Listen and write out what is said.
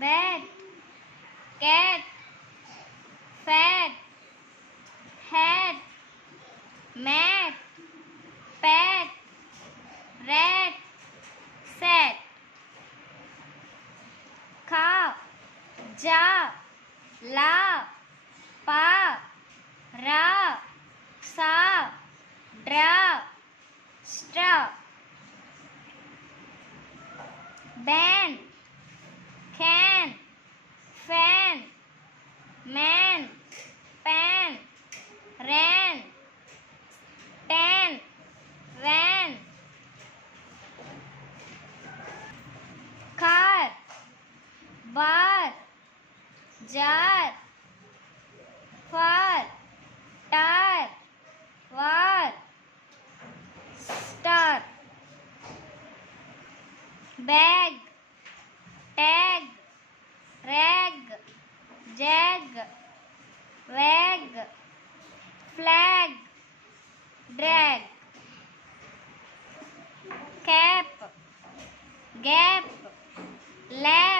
bat, cat, fat, hat, mat, pat, rat, sat, cow, jaw, law, paw, raw, saw, draw, straw, ban, can, fan, man, pan, ran, tan, van, car, bar, jar, far, tar, war, star, bag, tag, rag, jag, wag, flag, drag, cap, gap, lab,